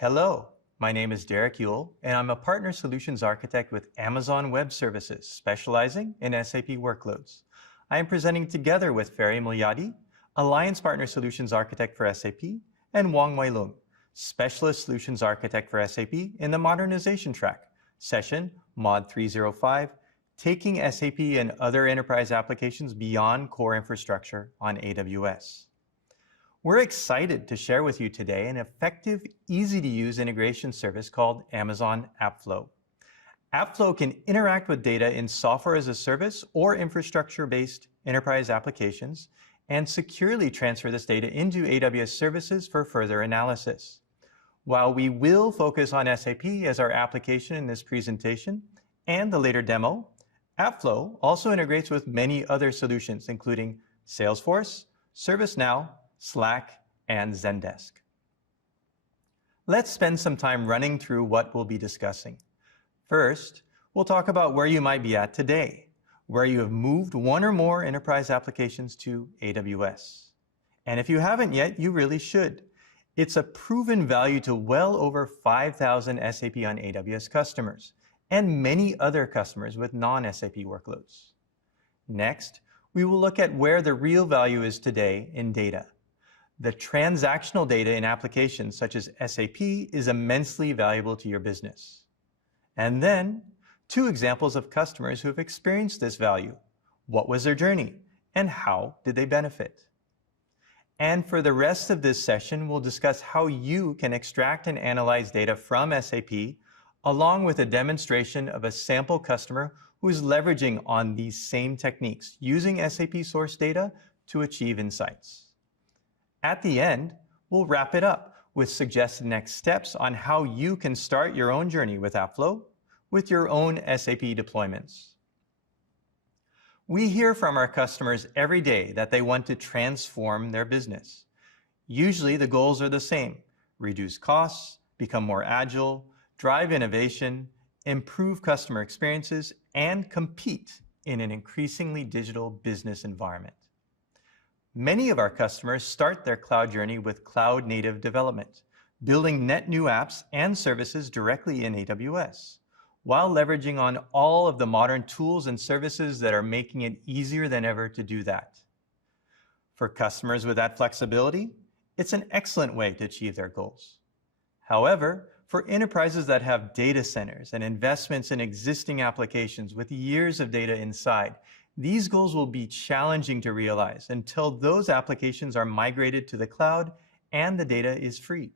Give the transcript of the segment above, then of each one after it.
Hello, my name is Derek Yule, and I'm a Partner Solutions Architect with Amazon Web Services, specializing in SAP workloads. I am presenting together with Ferry Mulyadi, Alliance Partner Solutions Architect for SAP, and Wong Wai-Lung, Specialist Solutions Architect for SAP in the Modernization track, session MOD305, Taking SAP and Other Enterprise Applications Beyond Core Infrastructure on AWS. We're excited to share with you today an effective, easy-to-use integration service called Amazon AppFlow. AppFlow can interact with data in software as a service or infrastructure-based enterprise applications and securely transfer this data into AWS services for further analysis. While we will focus on SAP as our application in this presentation and the later demo, AppFlow also integrates with many other solutions, including Salesforce, ServiceNow, Slack, and Zendesk. Let's spend some time running through what we'll be discussing. First, we'll talk about where you might be at today, where you have moved one or more enterprise applications to AWS. And if you haven't yet, you really should. It's a proven value to well over 5,000 SAP on AWS customers and many other customers with non-SAP workloads. Next, we will look at where the real value is today in data. The transactional data in applications such as SAP is immensely valuable to your business. And then, two examples of customers who have experienced this value. What was their journey, and how did they benefit? And for the rest of this session, we'll discuss how you can extract and analyze data from SAP, along with a demonstration of a sample customer who is leveraging on these same techniques, using SAP source data to achieve insights. At the end, we'll wrap it up with suggested next steps on how you can start your own journey with AppFlow with your own SAP deployments. We hear from our customers every day that they want to transform their business. Usually the goals are the same: reduce costs, become more agile, drive innovation, improve customer experiences, and compete in an increasingly digital business environment. Many of our customers start their cloud journey with cloud-native development, building net new apps and services directly in AWS, while leveraging on all of the modern tools and services that are making it easier than ever to do that. For customers with that flexibility, it's an excellent way to achieve their goals. However, for enterprises that have data centers and investments in existing applications with years of data inside, these goals will be challenging to realize until those applications are migrated to the cloud and the data is freed.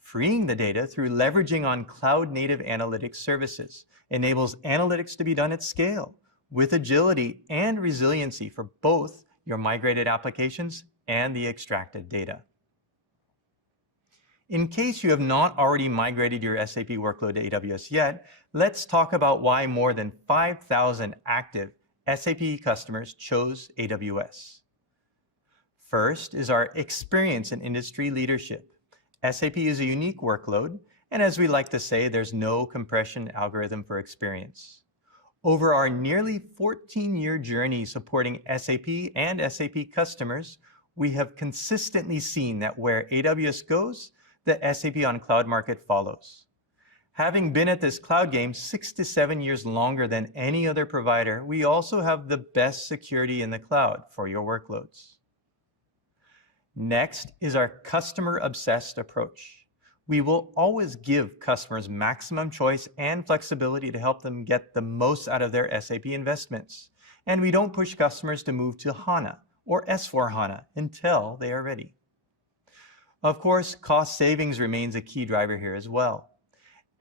Freeing the data through leveraging on cloud-native analytics services enables analytics to be done at scale with agility and resiliency for both your migrated applications and the extracted data. In case you have not already migrated your SAP workload to AWS yet, let's talk about why more than 5,000 active SAP customers chose AWS. First is our experience in industry leadership. SAP is a unique workload, and as we like to say, there's no compression algorithm for experience. Over our nearly 14-year journey supporting SAP and SAP customers, we have consistently seen that where AWS goes, the SAP on cloud market follows. Having been at this cloud game 6 to 7 years longer than any other provider, we also have the best security in the cloud for your workloads. Next is our customer-obsessed approach. We will always give customers maximum choice and flexibility to help them get the most out of their SAP investments. And we don't push customers to move to HANA or S/4HANA until they are ready. Of course, cost savings remains a key driver here as well.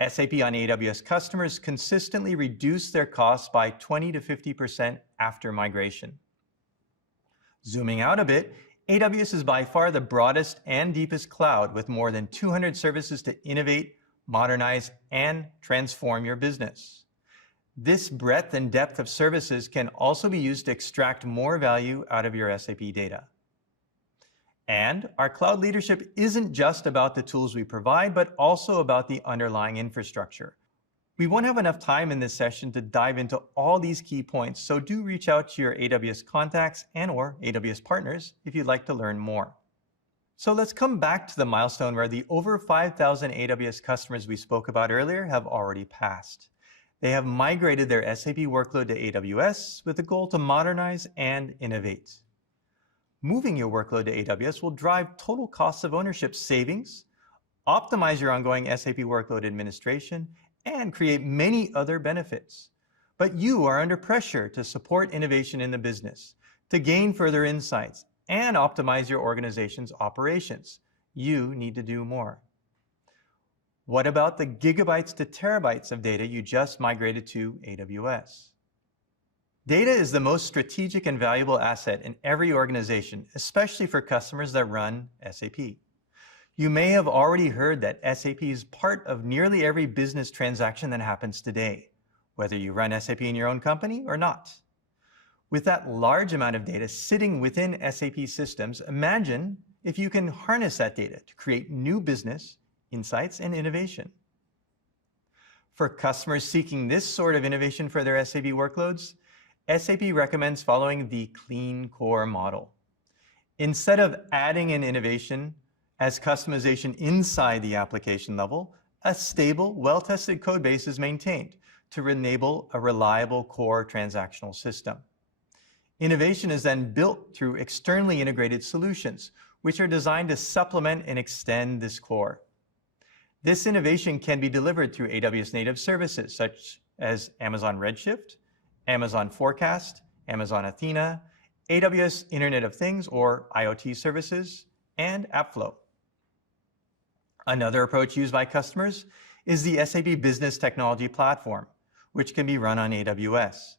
SAP on AWS customers consistently reduce their costs by 20 to 50% after migration. Zooming out a bit, AWS is by far the broadest and deepest cloud with more than 200 services to innovate, modernize, and transform your business. This breadth and depth of services can also be used to extract more value out of your SAP data. And our cloud leadership isn't just about the tools we provide, but also about the underlying infrastructure. We won't have enough time in this session to dive into all these key points, so do reach out to your AWS contacts and/or AWS partners if you'd like to learn more. So let's come back to the milestone where the over 5,000 AWS customers we spoke about earlier have already passed. They have migrated their SAP workload to AWS with the goal to modernize and innovate. Moving your workload to AWS will drive total cost of ownership savings, optimize your ongoing SAP workload administration, and create many other benefits. But you are under pressure to support innovation in the business, to gain further insights, and optimize your organization's operations. You need to do more. What about the gigabytes to terabytes of data you just migrated to AWS? Data is the most strategic and valuable asset in every organization, especially for customers that run SAP. You may have already heard that SAP is part of nearly every business transaction that happens today, whether you run SAP in your own company or not. With that large amount of data sitting within SAP systems, imagine if you can harness that data to create new business, insights, and innovation. For customers seeking this sort of innovation for their SAP workloads, SAP recommends following the clean core model. Instead of adding in innovation as customization inside the application level, a stable, well-tested code base is maintained to enable a reliable core transactional system. Innovation is then built through externally integrated solutions, which are designed to supplement and extend this core. This innovation can be delivered through AWS native services such as Amazon Redshift, Amazon Forecast, Amazon Athena, AWS Internet of Things or IoT services, and AppFlow. Another approach used by customers is the SAP Business Technology Platform, which can be run on AWS.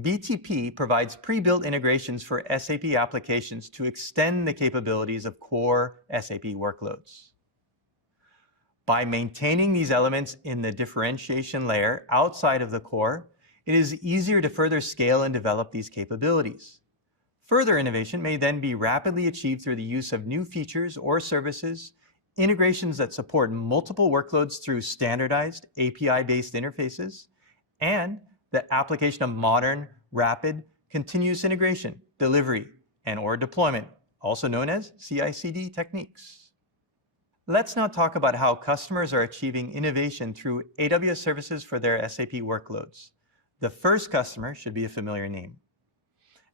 BTP provides pre-built integrations for SAP applications to extend the capabilities of core SAP workloads. By maintaining these elements in the differentiation layer outside of the core, it is easier to further scale and develop these capabilities. Further innovation may then be rapidly achieved through the use of new features or services, integrations that support multiple workloads through standardized API-based interfaces, and the application of modern, rapid, continuous integration, delivery, and/or deployment, also known as CI/CD techniques. Let's now talk about how customers are achieving innovation through AWS services for their SAP workloads. The first customer should be a familiar name.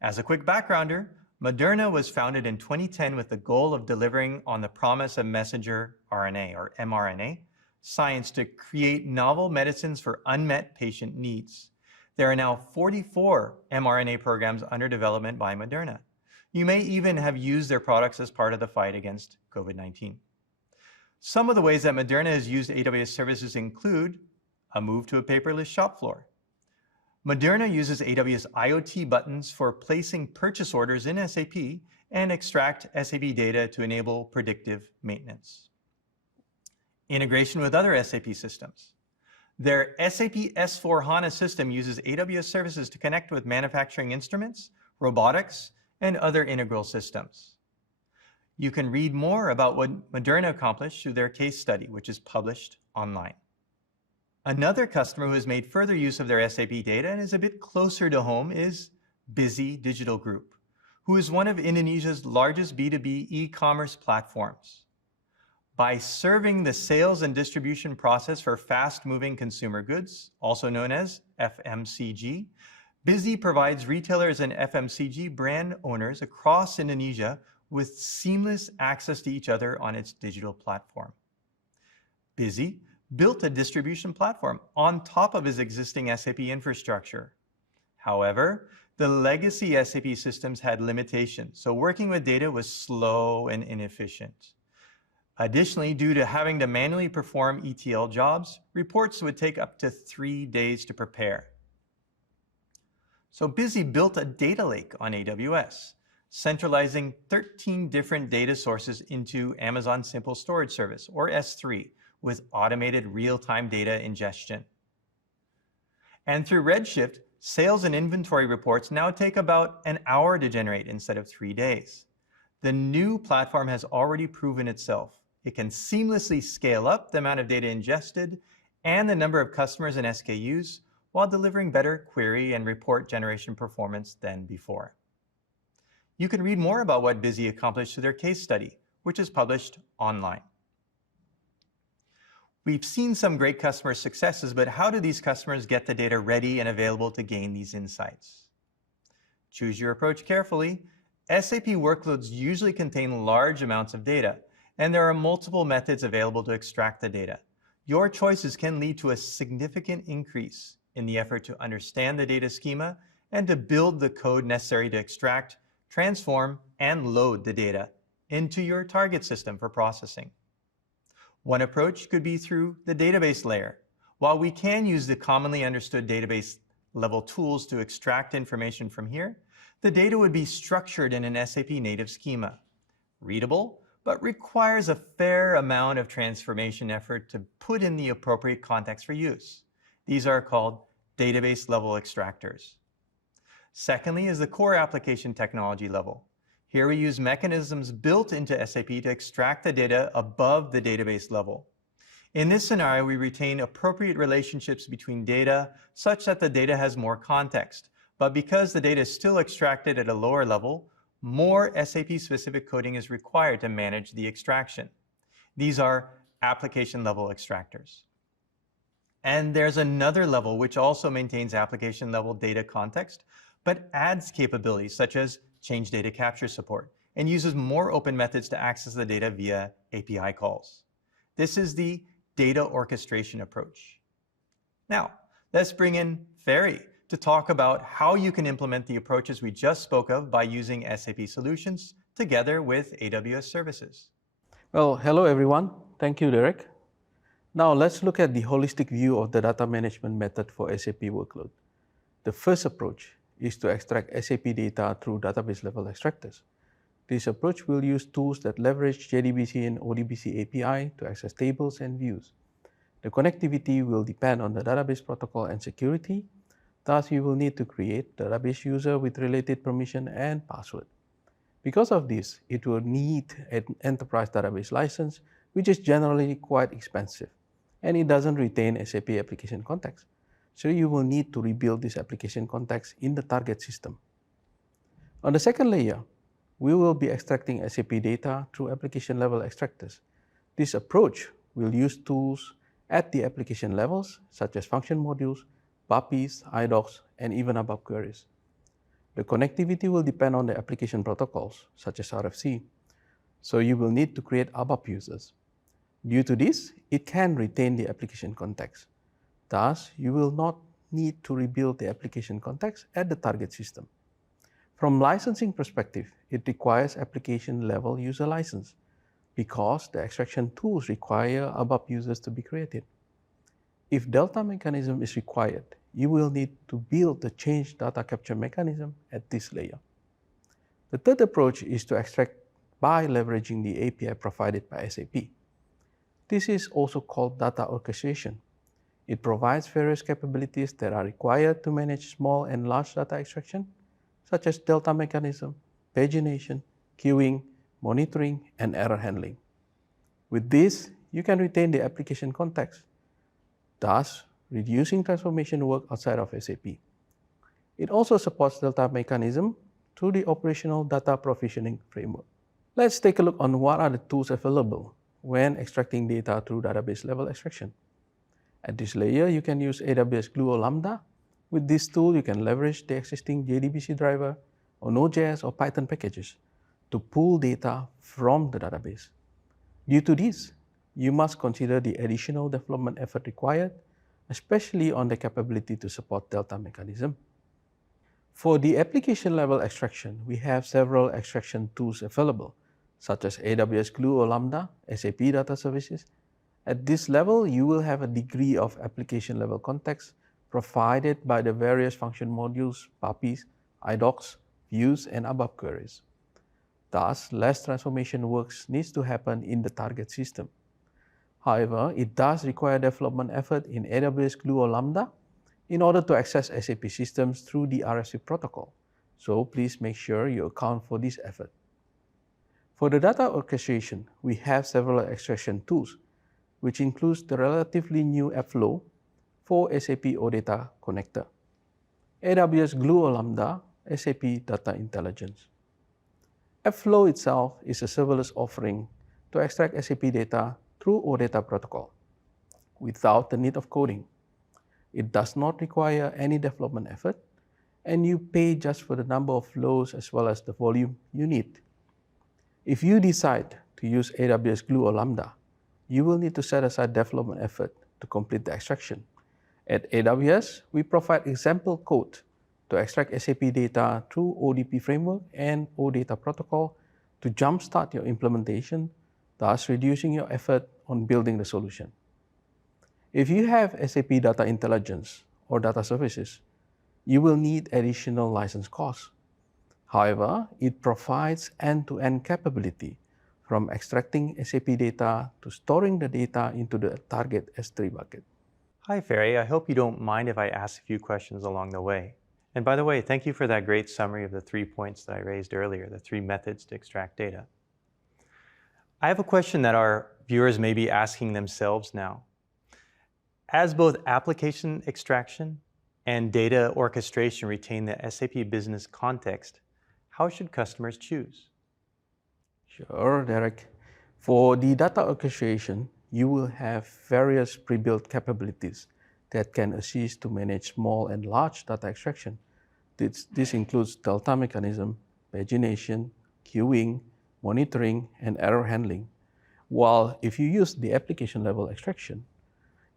As a quick backgrounder, Moderna was founded in 2010 with the goal of delivering on the promise of messenger RNA, or mRNA, science to create novel medicines for unmet patient needs. There are now 44 mRNA programs under development by Moderna. You may even have used their products as part of the fight against COVID-19. Some of the ways that Moderna has used AWS services include a move to a paperless shop floor. Moderna uses AWS IoT buttons for placing purchase orders in SAP and extract SAP data to enable predictive maintenance. Integration with other SAP systems. Their SAP S/4HANA system uses AWS services to connect with manufacturing instruments, robotics, and other integral systems. You can read more about what Moderna accomplished through their case study, which is published online. Another customer who has made further use of their SAP data and is a bit closer to home is Busy Digital Group, who is one of Indonesia's largest B2B e-commerce platforms. By serving the sales and distribution process for fast-moving consumer goods, also known as FMCG, Busy provides retailers and FMCG brand owners across Indonesia with seamless access to each other on its digital platform. Busy built a distribution platform on top of his existing SAP infrastructure. However, the legacy SAP systems had limitations, so working with data was slow and inefficient. Additionally, due to having to manually perform ETL jobs, reports would take up to 3 days to prepare. So Busy built a data lake on AWS, centralizing 13 different data sources into Amazon Simple Storage Service, or S3, with automated real-time data ingestion. And through Redshift, sales and inventory reports now take about an hour to generate instead of 3 days. The new platform has already proven itself. It can seamlessly scale up the amount of data ingested and the number of customers and SKUs while delivering better query and report generation performance than before. You can read more about what Busy accomplished through their case study, which is published online. We've seen some great customer successes, but how do these customers get the data ready and available to gain these insights? Choose your approach carefully. SAP workloads usually contain large amounts of data, and there are multiple methods available to extract the data. Your choices can lead to a significant increase in the effort to understand the data schema and to build the code necessary to extract, transform, and load the data into your target system for processing. One approach could be through the database layer. While we can use the commonly understood database level tools to extract information from here, the data would be structured in an SAP native schema. Readable, but requires a fair amount of transformation effort to put in the appropriate context for use. These are called database level extractors. Secondly is the core application technology level. Here we use mechanisms built into SAP to extract the data above the database level. In this scenario, we retain appropriate relationships between data such that the data has more context. But because the data is still extracted at a lower level, more SAP-specific coding is required to manage the extraction. These are application-level extractors. And there's another level which also maintains application-level data context, but adds capabilities such as change data capture support and uses more open methods to access the data via API calls. This is the data orchestration approach. Now, let's bring in Ferry to talk about how you can implement the approaches we just spoke of by using SAP solutions together with AWS services. Well, hello everyone. Thank you, Derek. Now let's look at the holistic view of the data management method for SAP workload. The first approach is to extract SAP data through database level extractors. This approach will use tools that leverage JDBC and ODBC API to access tables and views. The connectivity will depend on the database protocol and security. Thus, you will need to create a database user with related permission and password. Because of this, it will need an enterprise database license, which is generally quite expensive, and it doesn't retain SAP application context. So you will need to rebuild this application context in the target system. On the second layer, we will be extracting SAP data through application level extractors. This approach will use tools at the application levels, such as function modules, BAPIs, IDOCs, and even ABAP queries. The connectivity will depend on the application protocols, such as RFC. So you will need to create ABAP users. Due to this, it can retain the application context. Thus, you will not need to rebuild the application context at the target system. From licensing perspective, it requires application-level user license because the extraction tools require ABAP users to be created. If delta mechanism is required, you will need to build the change data capture mechanism at this layer. The third approach is to extract by leveraging the API provided by SAP. This is also called data orchestration. It provides various capabilities that are required to manage small and large data extraction, such as delta mechanism, pagination, queuing, monitoring, and error handling. With this, you can retain the application context, thus reducing transformation work outside of SAP. It also supports delta mechanism through the operational data provisioning framework. Let's take a look on what are the tools available when extracting data through database level extraction. At this layer, you can use AWS Glue or Lambda. With this tool, you can leverage the existing JDBC driver or Node.js or Python packages to pull data from the database. Due to this, you must consider the additional development effort required, especially on the capability to support delta mechanism. For the application level extraction, we have several extraction tools available, such as AWS Glue or Lambda, SAP Data Services. At this level, you will have a degree of application level context provided by the various function modules, BAPIs, IDOCs, views, and ABAP queries. Thus, less transformation work needs to happen in the target system. However, it does require development effort in AWS Glue or Lambda in order to access SAP systems through the RFC protocol. So please make sure you account for this effort. For the data orchestration, we have several extraction tools, which includes the relatively new AppFlow for SAP OData connector, AWS Glue or Lambda, SAP Data Intelligence. AppFlow itself is a serverless offering to extract SAP data through OData protocol without the need of coding. It does not require any development effort, and you pay just for the number of flows as well as the volume you need. If you decide to use AWS Glue or Lambda, you will need to set aside development effort to complete the extraction. At AWS, we provide example code to extract SAP data through ODP framework and OData protocol to jumpstart your implementation, thus reducing your effort on building the solution. If you have SAP Data Intelligence or data services, you will need additional license costs. However, it provides end-to-end capability from extracting SAP data to storing the data into the target S3 bucket. Hi, Ferry. I hope you don't mind if I ask a few questions along the way. And by the way, thank you for that great summary of the 3 points that I raised earlier, the 3 methods to extract data. I have a question that our viewers may be asking themselves now. As both application extraction and data orchestration retain the SAP business context, how should customers choose? Sure, Derek. For the data orchestration, you will have various pre-built capabilities that can assist to manage small and large data extraction. This includes delta mechanism, pagination, queuing, monitoring, and error handling. While if you use the application level extraction,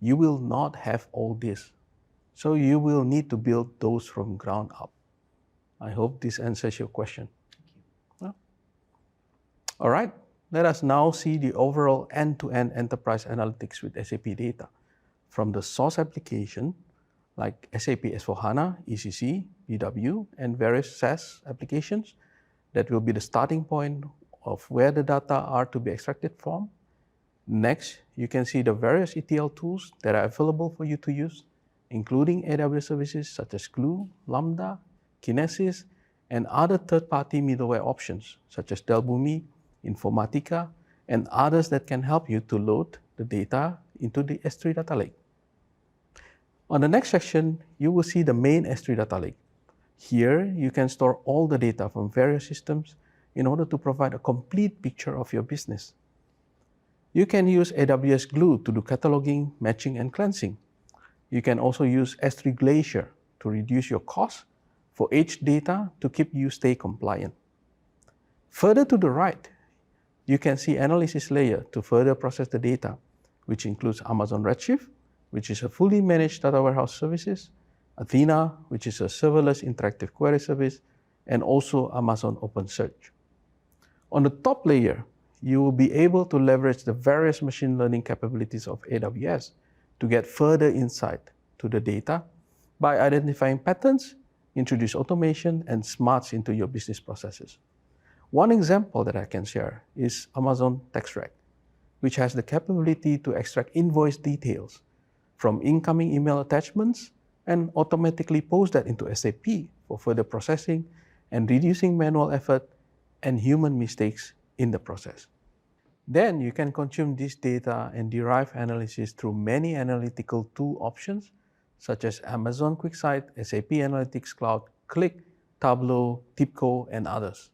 you will not have all this. So you will need to build those from ground up. I hope this answers your question. Thank you. All right, let us now see the overall end-to-end enterprise analytics with SAP data from the source application like SAP S4HANA, ECC, BW, and various SaaS applications. That will be the starting point of where the data are to be extracted from. Next, you can see the various ETL tools that are available for you to use, including AWS services such as Glue, Lambda, Kinesis, and other third-party middleware options such as Delbumi, Informatica, and others that can help you to load the data into the S3 data lake. On the next section, you will see the main S3 data lake. Here, you can store all the data from various systems in order to provide a complete picture of your business. You can use AWS Glue to do cataloging, matching, and cleansing. You can also use S3 Glacier to reduce your costs for aged data to keep you stay compliant. Further to the right, you can see analysis layer to further process the data, which includes Amazon Redshift, which is a fully managed data warehouse services, Athena, which is a serverless interactive query service, and also Amazon OpenSearch. On the top layer, you will be able to leverage the various machine learning capabilities of AWS to get further insight to the data by identifying patterns, introduce automation and smarts into your business processes. One example that I can share is Amazon TextRec, which has the capability to extract invoice details from incoming email attachments and automatically post that into SAP for further processing and reducing manual effort and human mistakes in the process. Then you can consume this data and derive analysis through many analytical tool options such as Amazon QuickSight, SAP Analytics Cloud, Qlik, Tableau, TIBCO, and others.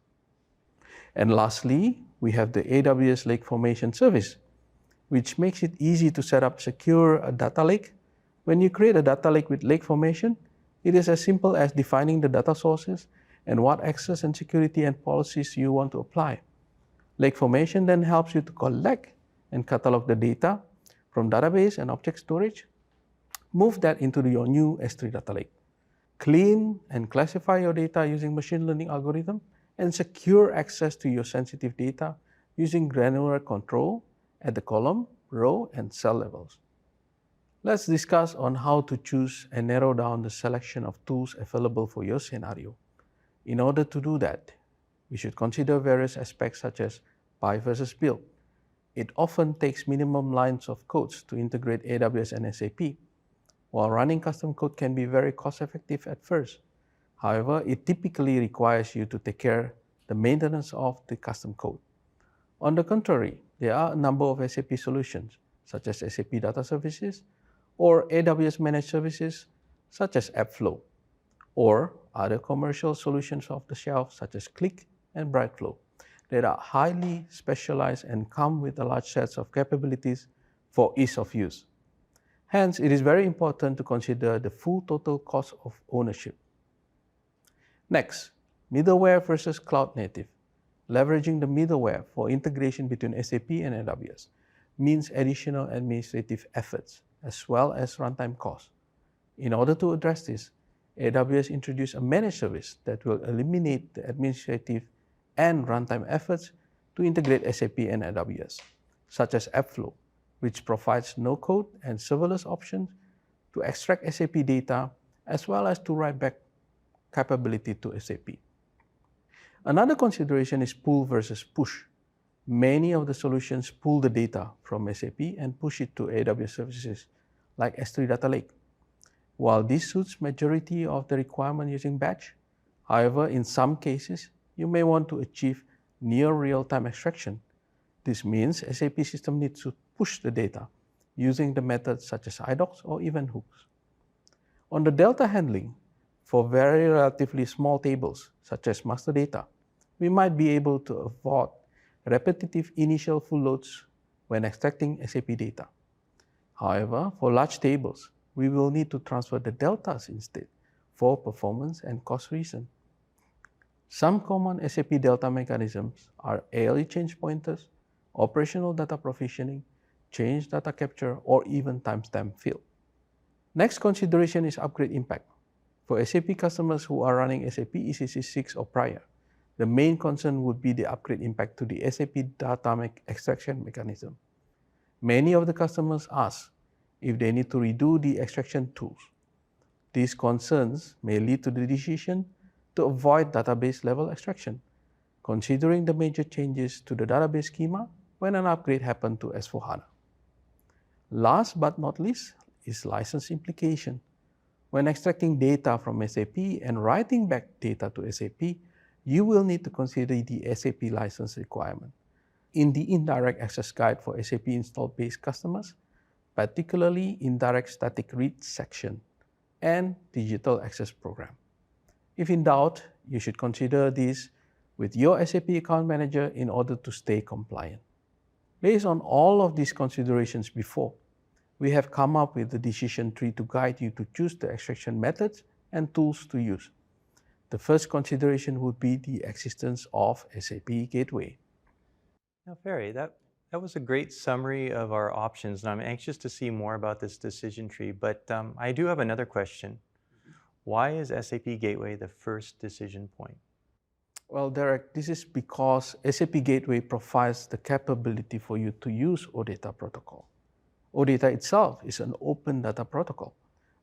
And lastly, we have the AWS Lake Formation service, which makes it easy to set up secure a data lake. When you create a data lake with lake formation, it is as simple as defining the data sources and what access and security and policies you want to apply. Lake formation then helps you to collect and catalog the data from database and object storage, move that into your new S3 data lake, clean and classify your data using machine learning algorithm, and secure access to your sensitive data using granular control at the column, row, and cell levels. Let's discuss on how to choose and narrow down the selection of tools available for your scenario. In order to do that, we should consider various aspects such as buy versus build. It often takes minimum lines of codes to integrate AWS and SAP. While running custom code can be very cost-effective at first, however, it typically requires you to take care the maintenance of the custom code. On the contrary, there are a number of SAP solutions, such as SAP Data Services, or AWS Managed Services, such as AppFlow, or other commercial solutions off the shelf, such as Qlik and Brightflow, that are highly specialized and come with a large set of capabilities for ease of use. Hence, it is very important to consider the full total cost of ownership. Next, middleware versus cloud native. Leveraging the middleware for integration between SAP and AWS means additional administrative efforts as well as runtime costs. In order to address this, AWS introduced a managed service that will eliminate the administrative and runtime efforts to integrate SAP and AWS, such as AppFlow, which provides no-code and serverless options to extract SAP data as well as to write back capability to SAP. Another consideration is pull versus push. Many of the solutions pull the data from SAP and push it to AWS services like S3 Data Lake. While this suits majority of the requirement using batch, however, in some cases, you may want to achieve near real-time extraction. This means SAP system needs to push the data using the methods such as IDOCs or event hooks. On the delta handling, for very relatively small tables, such as master data, we might be able to avoid repetitive initial full loads when extracting SAP data. However, for large tables, we will need to transfer the deltas instead for performance and cost reasons. Some common SAP delta mechanisms are ALE change pointers, operational data provisioning, change data capture, or even timestamp field. Next consideration is upgrade impact. For SAP customers who are running SAP ECC 6 or prior, the main concern would be the upgrade impact to the SAP data extraction mechanism. Many of the customers ask if they need to redo the extraction tools. These concerns may lead to the decision to avoid database level extraction, considering the major changes to the database schema when an upgrade happened to S/4HANA. Last but not least is license implication. When extracting data from SAP and writing back data to SAP, you will need to consider the SAP license requirement. In the indirect access guide for SAP installed base customers, particularly indirect static read section and digital access program. If in doubt, you should consider this with your SAP account manager in order to stay compliant. Based on all of these considerations before, we have come up with the decision tree to guide you to choose the extraction methods and tools to use. The first consideration would be the existence of SAP Gateway. Now, Ferry, that was a great summary of our options, and I'm anxious to see more about this decision tree, but I do have another question. Why is SAP Gateway the first decision point? Well, Derek, this is because SAP Gateway provides the capability for you to use OData protocol. OData itself is an open data protocol,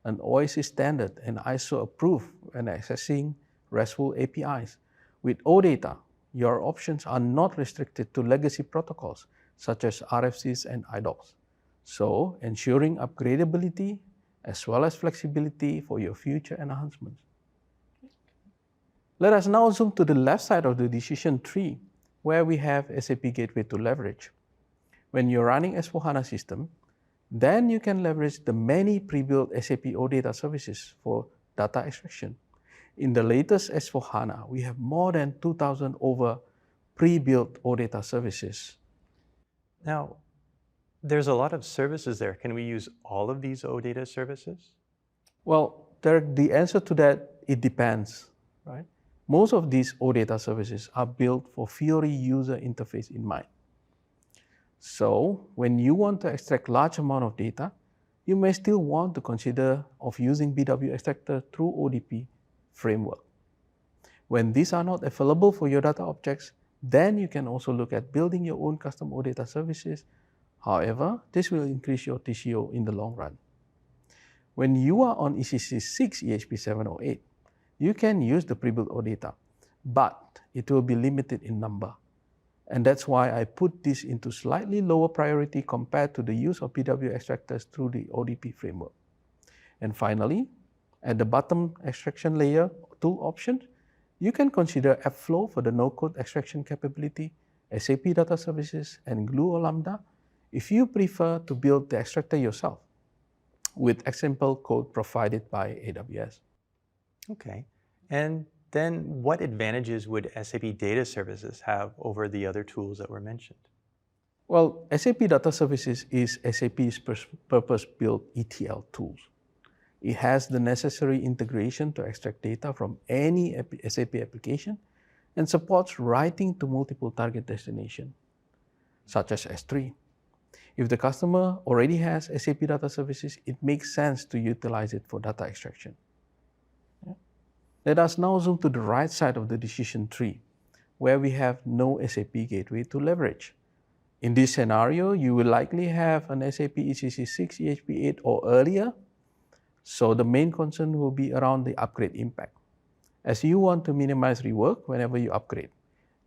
an OSI standard and ISO approved when accessing RESTful APIs. With OData, your options are not restricted to legacy protocols such as RFCs and IDOCs, so ensuring upgradability as well as flexibility for your future enhancements. Let us now zoom to the left side of the decision tree where we have SAP Gateway to leverage. When you're running S/4HANA system, then you can leverage the many pre-built SAP OData services for data extraction. In the latest S/4HANA, we have more than 2,000 over pre-built OData services. Now, there's a lot of services there. Can we use all of these OData services? Well, the answer to that, it depends, right? Most of these OData services are built for Fiori user interface in mind. So when you want to extract large amount of data, you may still want to consider of using BW extractor through ODP framework. When these are not available for your data objects, then you can also look at building your own custom OData services. However, this will increase your TCO in the long run. When you are on ECC 6 EHP 708, you can use the pre-built OData, but it will be limited in number. And that's why I put this into slightly lower priority compared to the use of BW extractors through the ODP framework. And finally, at the bottom extraction layer tool options, you can consider AppFlow for the no-code extraction capability, SAP Data Services, and Glue or Lambda if you prefer to build the extractor yourself with example code provided by AWS. Okay. And Then what advantages would SAP Data Services have over the other tools that were mentioned? Well, SAP Data Services is SAP's purpose-built ETL tools. It has the necessary integration to extract data from any SAP application and supports writing to multiple target destinations, such as S3. If the customer already has SAP Data Services, it makes sense to utilize it for data extraction. Yeah. Let us now zoom to the right side of the decision tree, where we have no SAP gateway to leverage. In this scenario, you will likely have an SAP ECC 6, EHP 8 or earlier, so the main concern will be around the upgrade impact, as you want to minimize rework whenever you upgrade.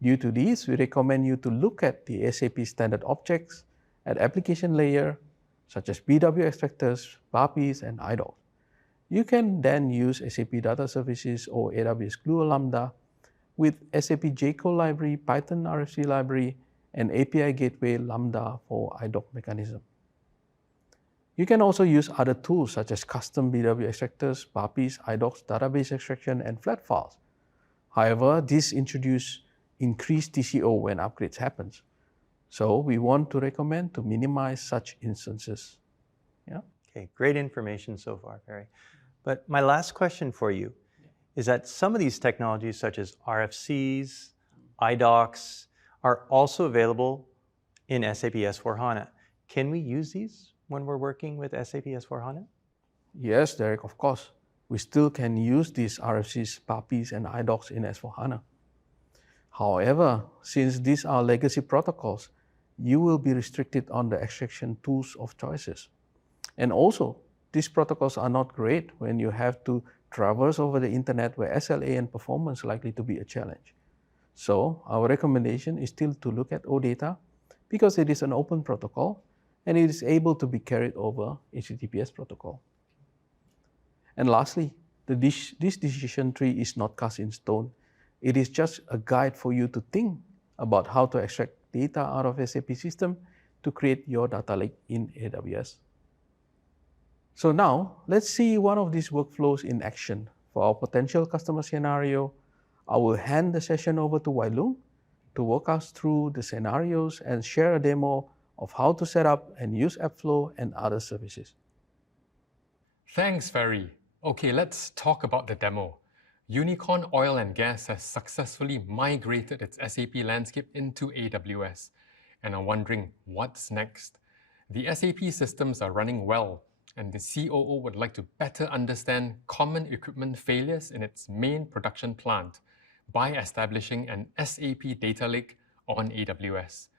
Due to this, we recommend you to look at the SAP standard objects at application layer, such as BW extractors, BAPIs, and IDOCs. You can then use SAP Data Services or AWS Glue or Lambda with SAP JCO library, Python RFC library, and API Gateway Lambda for IDOC mechanism. You can also use other tools such as custom BW extractors, BAPIs, IDOCs, database extraction, and flat files. However, this introduces increased TCO when upgrades happen. So we want to recommend to minimize such instances. Yeah? Okay, great information so far, Ferry. But my last question for you is that some of these technologies, such as RFCs, IDOCs, are also available in SAP S/4HANA. Can we use these when we're working with SAP S/4HANA? Yes, Derek, of course. We still can use these RFCs, BAPIs, and IDOCs in S/4HANA. However, since these are legacy protocols, you will be restricted on the extraction tools of choices. And also, these protocols are not great when you have to traverse over the internet where SLA and performance are likely to be a challenge. So our recommendation is still to look at OData because it is an open protocol and it is able to be carried over HTTPS protocol. And lastly, this decision tree is not cast in stone. It is just a guide for you to think about how to extract data out of SAP system to create your data lake in AWS. So now, let's see one of these workflows in action. For our potential customer scenario, I will hand the session over to Wai Lung to walk us through the scenarios and share a demo of how to set up and use AppFlow and other services. Thanks, Ferry. Okay, let's talk about the demo. Unicorn Oil and Gas has successfully migrated its SAP landscape into AWS and are wondering what's next. The SAP systems are running well, and the COO would like to better understand common equipment failures in its main production plant by establishing an SAP data lake on AWS.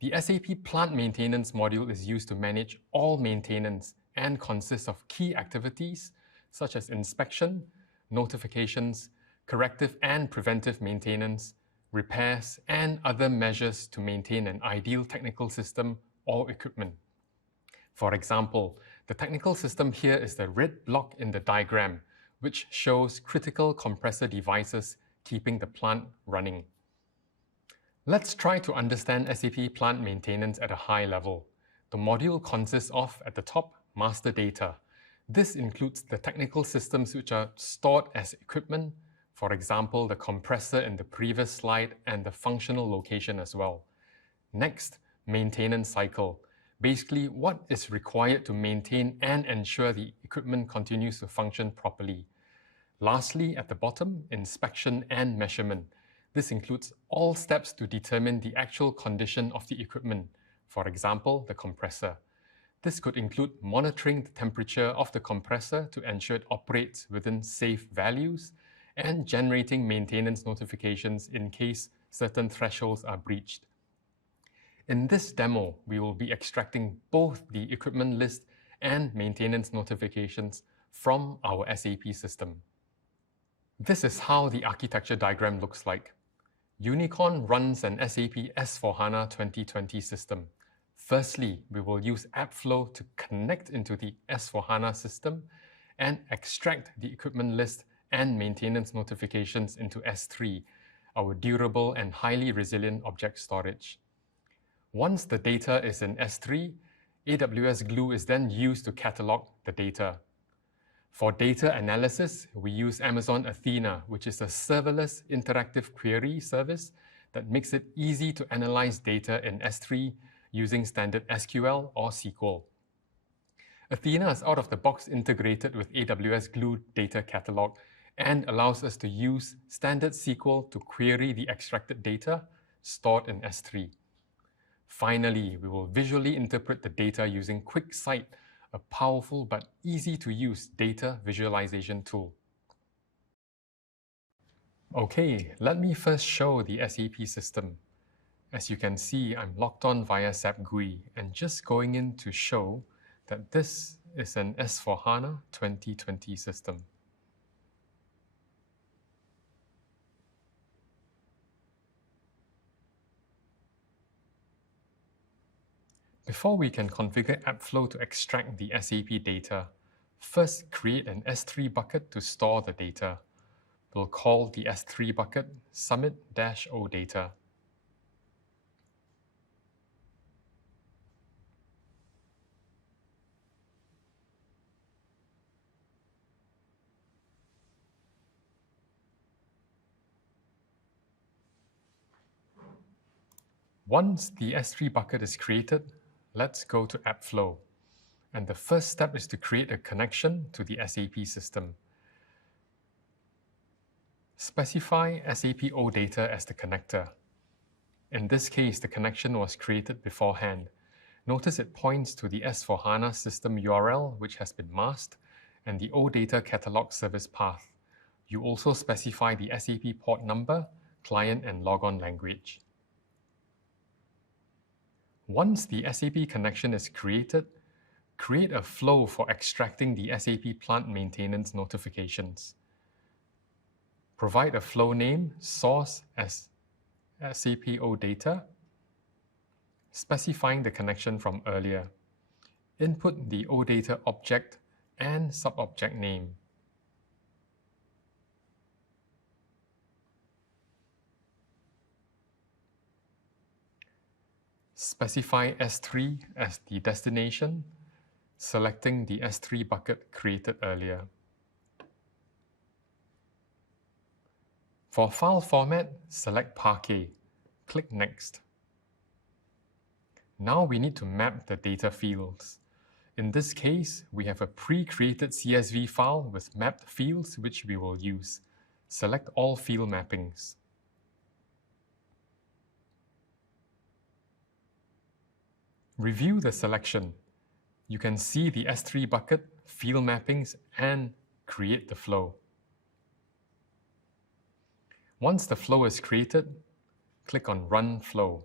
The SAP plant maintenance module is used to manage all maintenance and consists of key activities such as inspection, notifications, corrective and preventive maintenance, repairs, and other measures to maintain an ideal technical system or equipment. For example, the technical system here is the red block in the diagram, which shows critical compressor devices keeping the plant running. Let's try to understand SAP plant maintenance at a high level. The module consists of, at the top, master data. This includes the technical systems which are stored as equipment, for example, the compressor in the previous slide and the functional location as well. Next, maintenance cycle. Basically, what is required to maintain and ensure the equipment continues to function properly. Lastly, at the bottom, inspection and measurement. This includes all steps to determine the actual condition of the equipment, for example, the compressor. This could include monitoring the temperature of the compressor to ensure it operates within safe values and generating maintenance notifications in case certain thresholds are breached. In this demo, we will be extracting both the equipment list and maintenance notifications from our SAP system. This is how the architecture diagram looks like. Unicorn runs an SAP S/4HANA 2020 system. Firstly, we will use AppFlow to connect into the S/4HANA system and extract the equipment list and maintenance notifications into S3, our durable and highly resilient object storage. Once the data is in S3, AWS Glue is then used to catalog the data. For data analysis, we use Amazon Athena, which is a serverless interactive query service that makes it easy to analyze data in S3 using standard SQL or SQL. Athena is out of the box integrated with AWS Glue data catalog and allows us to use standard SQL to query the extracted data stored in S3. Finally, we will visually interpret the data using QuickSight, a powerful but easy to use data visualization tool. Okay, let me first show the SAP system. As you can see, I'm logged on via SAP GUI and just going in to show that this is an S4HANA 2020 system. Before we can configure AppFlow to extract the SAP data, first create an S3 bucket to store the data. We'll call the S3 bucket Summit-O data. Once the S3 bucket is created, let's go to AppFlow. And the first step is to create a connection to the SAP system. Specify SAP OData as the connector. In this case, the connection was created beforehand. Notice it points to the S4HANA system URL, which has been masked, and the OData catalog service path. You also specify the SAP port number, client, and logon language. Once the SAP connection is created, create a flow for extracting the SAP plant maintenance notifications. Provide a flow name, source as SAP OData, specifying the connection from earlier. Input the OData object and subobject name. Specify S3 as the destination, selecting the S3 bucket created earlier. For file format, select Parquet. Click Next. Now we need to map the data fields. In this case, we have a pre-created CSV file with mapped fields which we will use. Select all field mappings. Review the selection. You can see the S3 bucket, field mappings, and create the flow. Once the flow is created, click on Run Flow.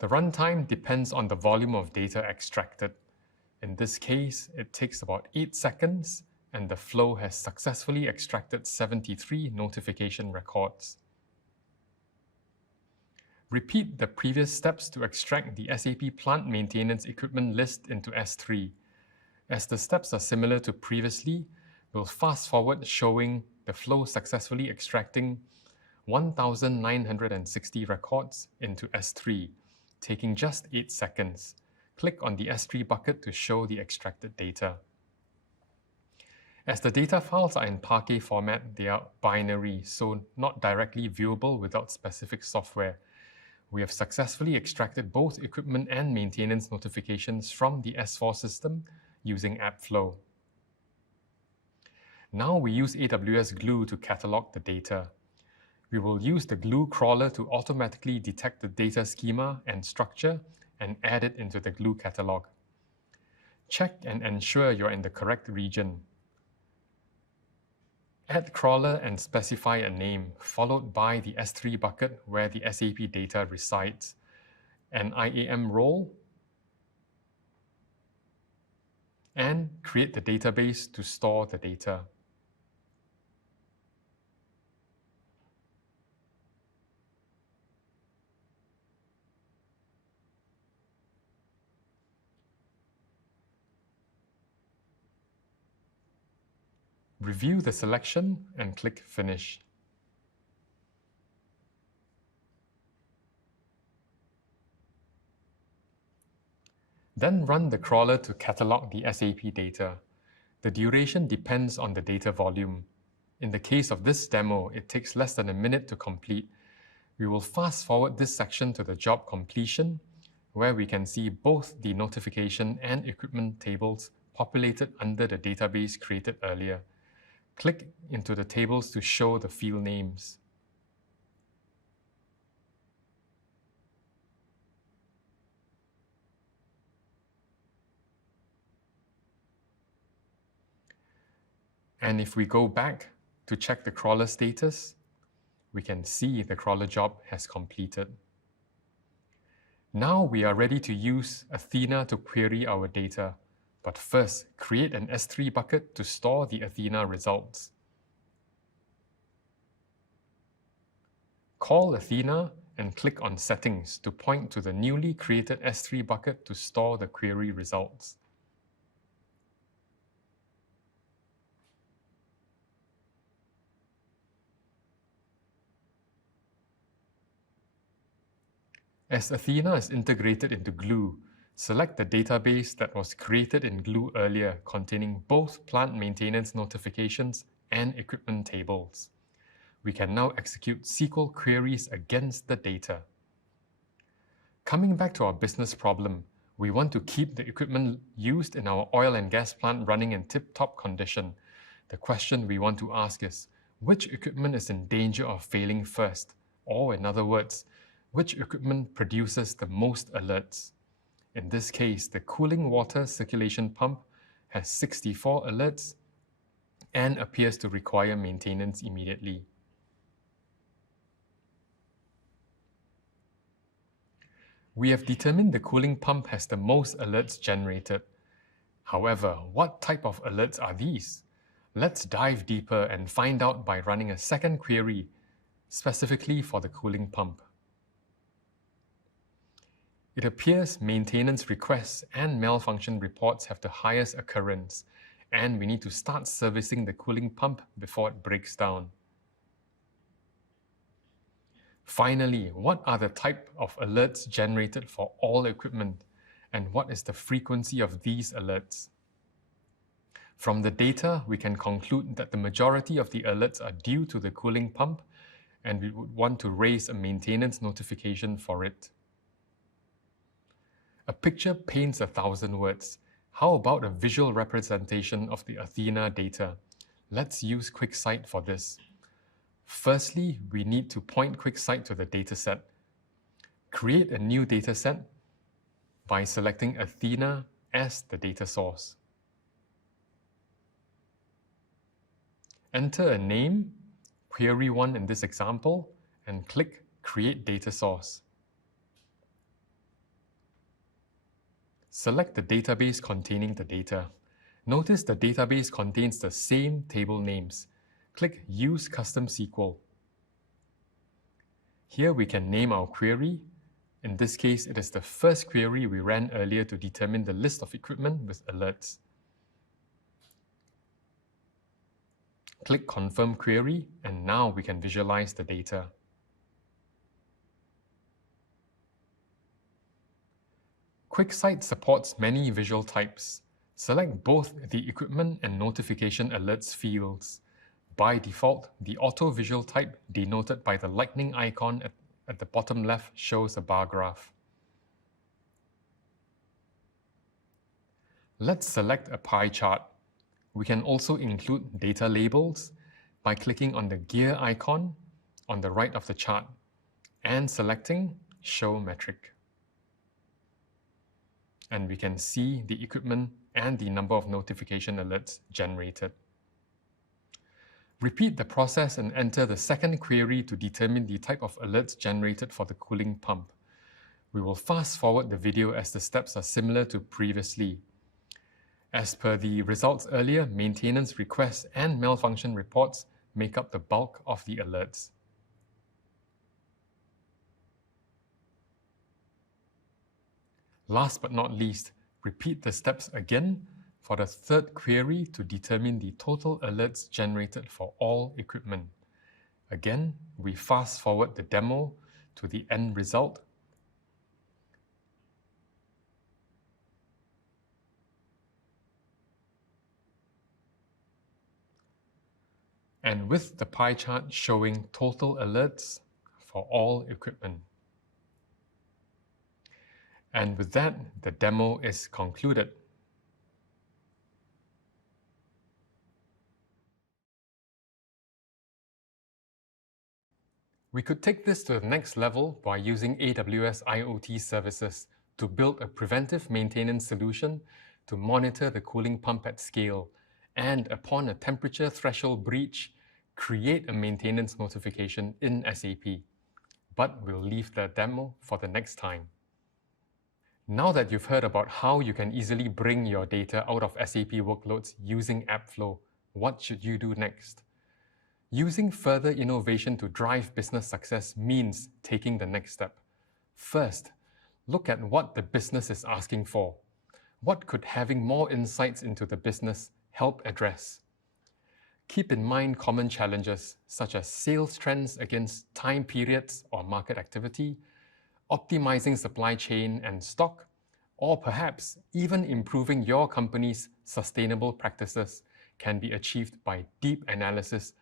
The runtime depends on the volume of data extracted. In this case, it takes about 8 seconds, and the flow has successfully extracted 73 notification records. Repeat the previous steps to extract the SAP plant maintenance equipment list into S3. As the steps are similar to previously, we'll fast forward showing the flow successfully extracting 1,960 records into S3, taking just 8 seconds. Click on the S3 bucket to show the extracted data. As the data files are in Parquet format, they are binary, so not directly viewable without specific software. We have successfully extracted both equipment and maintenance notifications from the S4 system using AppFlow. Now we use AWS Glue to catalog the data. We will use the Glue crawler to automatically detect the data schema and structure and add it into the Glue catalog. Check and ensure you're in the correct region. Add crawler and specify a name, followed by the S3 bucket where the SAP data resides, an IAM role, and create the database to store the data. Review the selection and click Finish. Then run the crawler to catalog the SAP data. The duration depends on the data volume. In the case of this demo, it takes less than a minute to complete. We will fast forward this section to the job completion, where we can see both the notification and equipment tables populated under the database created earlier. Click into the tables to show the field names. And if we go back to check the crawler status, we can see the crawler job has completed. Now we are ready to use Athena to query our data, but first create an S3 bucket to store the Athena results. Call Athena and click on Settings to point to the newly created S3 bucket to store the query results. As Athena is integrated into Glue, select the database that was created in Glue earlier, containing both plant maintenance notifications and equipment tables. We can now execute SQL queries against the data. Coming back to our business problem, we want to keep the equipment used in our oil and gas plant running in tip-top condition. The question we want to ask is, which equipment is in danger of failing first? Or in other words, which equipment produces the most alerts? In this case, the cooling water circulation pump has 64 alerts and appears to require maintenance immediately. We have determined the cooling pump has the most alerts generated. However, what type of alerts are these? Let's dive deeper and find out by running a second query, specifically for the cooling pump. It appears maintenance requests and malfunction reports have the highest occurrence, and we need to start servicing the cooling pump before it breaks down. Finally, what are the type of alerts generated for all equipment, and what is the frequency of these alerts? From the data, we can conclude that the majority of the alerts are due to the cooling pump, and we would want to raise a maintenance notification for it. A picture paints 1,000 words. How about a visual representation of the Athena data? Let's use QuickSight for this. Firstly, we need to point QuickSight to the dataset. Create a new dataset by selecting Athena as the data source. Enter a name, Query 1 in this example, and click Create Data Source. Select the database containing the data. Notice the database contains the same table names. Click Use Custom SQL. Here we can name our query. In this case, it is the first query we ran earlier to determine the list of equipment with alerts. Click Confirm Query, and now we can visualize the data. QuickSight supports many visual types. Select both the equipment and notification alerts fields. By default, the auto visual type denoted by the lightning icon at the bottom left shows a bar graph. Let's select a pie chart. We can also include data labels by clicking on the gear icon on the right of the chart and selecting Show Metric. And we can see the equipment and the number of notification alerts generated. Repeat the process and enter the second query to determine the type of alerts generated for the cooling pump. We will fast forward the video as the steps are similar to previously. As per the results earlier, maintenance requests and malfunction reports make up the bulk of the alerts. Last but not least, repeat the steps again for the third query to determine the total alerts generated for all equipment. Again, we fast forward the demo to the end result. and with the pie chart showing total alerts for all equipment. And with that, the demo is concluded. We could take this to the next level by using AWS IoT services to build a preventive maintenance solution to monitor the cooling pump at scale, and upon a temperature threshold breach, create a maintenance notification in SAP. But we'll leave the demo for the next time. Now that you've heard about how you can easily bring your data out of SAP workloads using AppFlow, what should you do next? Using further innovation to drive business success means taking the next step. First, look at what the business is asking for. What could having more insights into the business help address? Keep in mind common challenges such as sales trends against time periods or market activity, optimizing supply chain and stock, or perhaps even improving your company's sustainable practices can be achieved by deep analysis